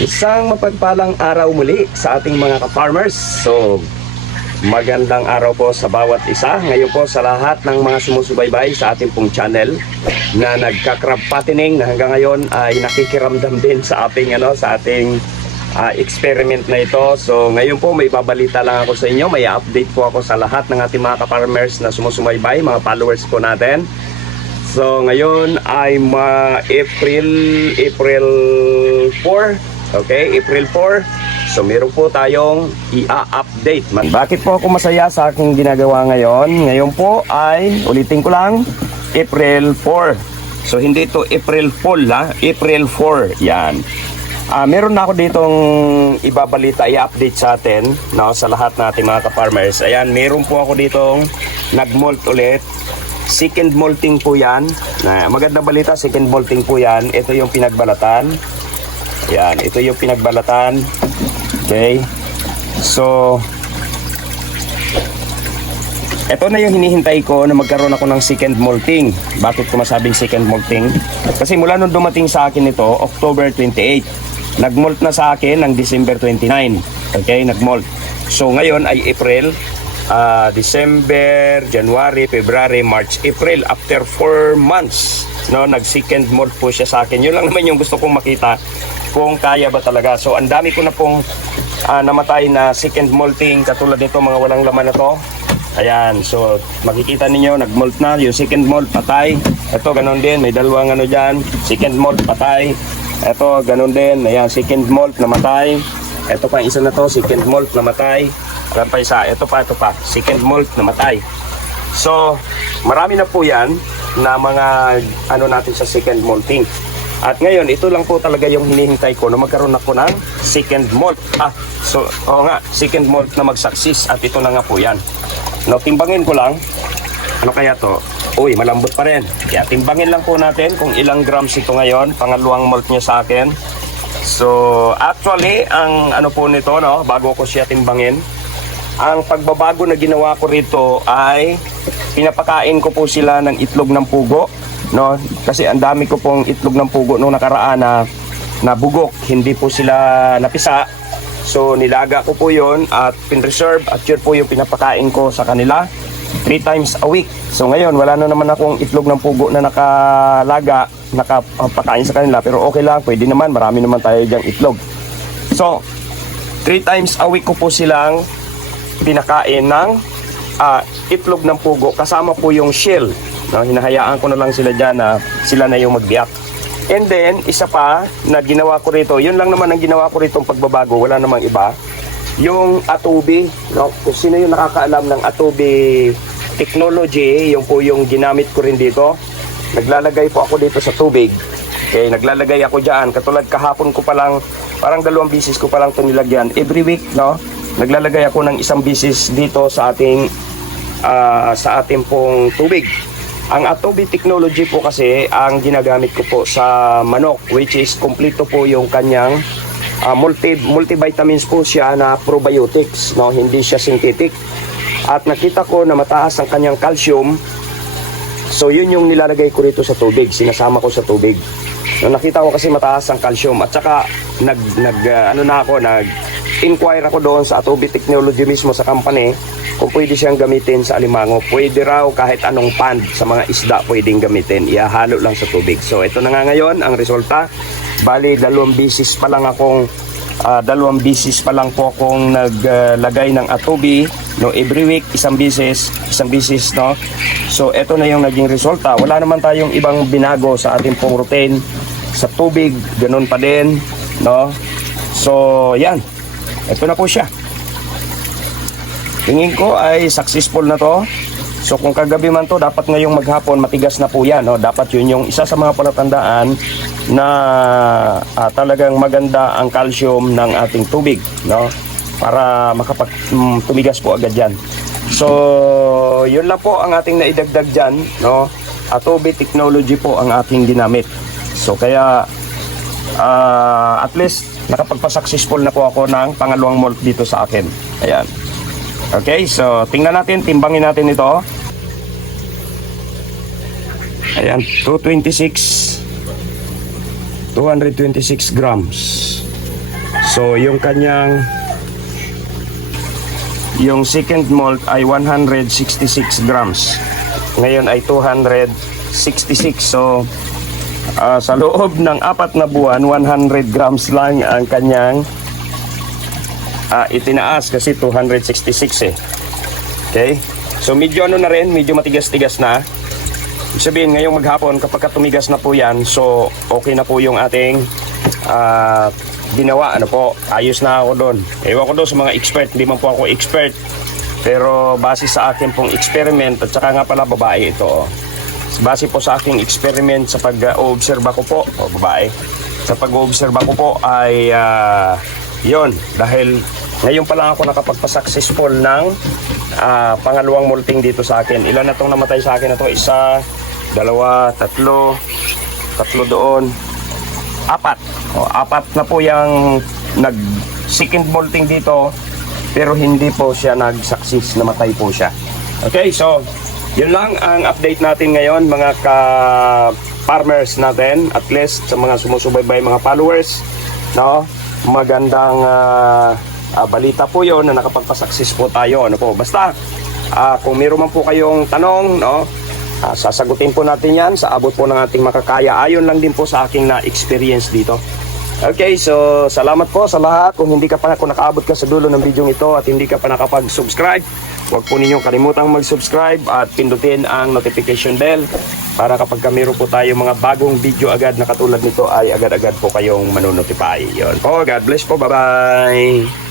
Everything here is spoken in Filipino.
Isang mapagpalang araw muli sa ating mga ka-farmers. So, magandang araw po sa bawat isa. Ngayon po sa lahat ng mga sumusubaybay sa ating pong channel na nagka-crab fattening na hanggang ngayon ay nakikiramdam din sa ating experiment na ito. So, ngayon po may babalita lang ako sa inyo. May update po ako sa lahat ng ating mga ka-farmers na sumusubaybay, mga followers po natin. So, ngayon ay April 4. Okay, April 4. So, meron po tayong i-update. Bakit po ako masaya sa aking ginagawa ngayon? Ngayon po ay, ulitin ko lang, April 4. So, hindi ito April Fool, ha? April 4. Yan. Meron na ako ditong ibabalita, i-update sa atin, no, sa lahat natin mga ka-farmers. Ayan, meron po ako ditong nag-molt ulit. Second molting po yan. Magandang balita, second molting po yan. Ito yung pinagbalatan. Yan, ito yung pinagbalatan. Okay. So, ito na yung hinihintay ko na magkaroon ako ng second molting. Bakit ko masabing second molting? Kasi mula nung dumating sa akin ito, October 28. Nagmolt na sa akin ng December 29. Okay, nagmolt. So, ngayon ay April, December, January, February, March, April. After 4 months, no, nag-second molt po siya sa akin. Yun lang naman yung gusto kong makita kung kaya ba talaga. So, ang dami ko na pong namatay na second molting. Katulad nito, mga walang laman na to. Ayan, so makikita ninyo, nag-molt na. Yung second molt, patay. Ito, ganun din. May dalawang ano dyan. Second molt, patay. Ito, ganun din. Ayan, second molt, namatay. Ito pa, isa na to, second molt, namatay. Ayan pa isa. Ito pa. Second molt, namatay. So, marami na po yan na mga ano natin sa second molting. At ngayon, ito lang po talaga yung hinihintay ko na magkaroon ako ng second molt. So, second molt na mag-success. At ito na nga po yan. No, timbangin ko lang. Ano kaya to? Uy, malambot pa rin. Kaya timbangin lang po natin kung ilang grams ito ngayon. Pangalawang molt niya sa akin. So, actually, ang ano po nito, no, bago ko siya timbangin, ang pagbabago na ginawa ko rito ay pinapakain ko po sila ng itlog ng pugo. No, kasi ang dami ko pong itlog ng pugo nung nakaraan na bugok, hindi po sila napisa. So nilaga ko po yon at pinreserve at yun po yung pinapakain ko sa kanila 3 times a week. So ngayon wala na naman akong itlog ng pugo na nakalaga, nakapakain sa kanila, pero okay lang, pwede naman, marami naman tayo diyang itlog. So 3 times a week ko po silang pinakain ng itlog ng pugo kasama po yung shell. No, hinahayaan ko na lang sila dyan na sila na yung magbiyak. And then, isa pa na ginawa ko rito, yun lang naman ang ginawa ko rito ang pagbabago, wala namang iba. Yung Atobi, no, kung sino yung nakakaalam ng Atobi technology, yung po yung ginamit ko rin dito. Naglalagay po ako dito sa tubig. Okay, naglalagay ako dyan. Katulad kahapon ko pa lang, parang 2 bisis ko pa lang ito nilagyan. Every week, no, naglalagay ako ng 1 bisis dito sa ating pong tubig. Ang Atobi technology po kasi ang ginagamit ko po sa manok, which is kompleto po yung kanyang multivitamins po siya na probiotics, no, hindi siya synthetic. At nakita ko na mataas ang kanyang calcium. So yun yung nilalagay ko rito sa tubig, sinasama ko sa tubig. No, nakita ko kasi mataas ang calcium at saka nag-inquire ako doon sa Atobi technology mismo sa company kung pwede siyang gamitin sa alimango. Pwede raw kahit anong pond sa mga isda pwedeng gamitin. Ihahalo lang sa tubig. So ito na nga ngayon ang resulta. Bali 2 bisis pa lang akong 2 bisis pa lang po akong naglagay ng Atobi, no, every week 1 bisis, no. So ito na yung naging resulta. Wala naman tayong ibang binago sa ating pong routine sa tubig, ganun pa din, no. So yan. Ito na po siya. Tingin ko ay successful na to. So kung kagabi man to, dapat ngayong maghapon matigas na po yan, no? Dapat yun yung isa sa mga palatandaan na talagang maganda ang calcium ng ating tubig, no? Para tumigas po agad yan. So yun lang po ang ating naidagdag dyan, no? Atobi technology po ang ating ginamit. So kaya at least nakapagpa-successful na po ako ng pangalawang molt dito sa akin. Ayan. Okay, so tingnan natin, timbangin natin ito. Ayan, 226 grams. So yung kanyang yung second molt ay 166 grams. Ngayon ay 266. So sa loob ng 4 na buwan, 100 grams lang ang kanyang itinaas kasi 266 eh. Okay? So medyo ano na rin, medyo matigas-tigas na. Ibig sabihin, ngayong maghapon, kapag tumigas na po yan, so okay na po yung ating ginawa. Ano po, ayos na ako doon. Ewan ko doon sa mga expert, hindi man po ako expert. Pero base sa akin pong experiment, at saka nga pala babae ito. Oh. Base po sa aking experiment sa pag-observe ko po, babae, sa pag-observe ko po ay yon, dahil ngayon pa lang ako nakapagpa-successful ng pangalawang molting dito sa akin. Ilan na itong namatay sa akin na to? Isa, dalawa, tatlo doon, 4. O, 4 na po yung nag-second molting dito, pero hindi po siya nag-success, namatay po siya. Okay, so yun lang ang update natin ngayon mga ka-farmers natin, at least sa mga sumusubaybay, mga followers, no? Magandang balita po yon na nakapagpa-success po tayo. Ano po, basta kung meron man po kayong tanong, no, sasagutin po natin yan sa abot po ng ating makakaya. Ayon lang din po sa aking na-experience dito. Okay, so salamat po sa lahat. Kung nakaabot ka sa dulo ng video ito at hindi ka pa nakapag-subscribe, huwag po ninyong kalimutang mag-subscribe at pindutin ang notification bell para kapag meron po tayo mga bagong video agad na katulad nito ay agad-agad po kayong manonotify. Yun po, God bless po, bye-bye!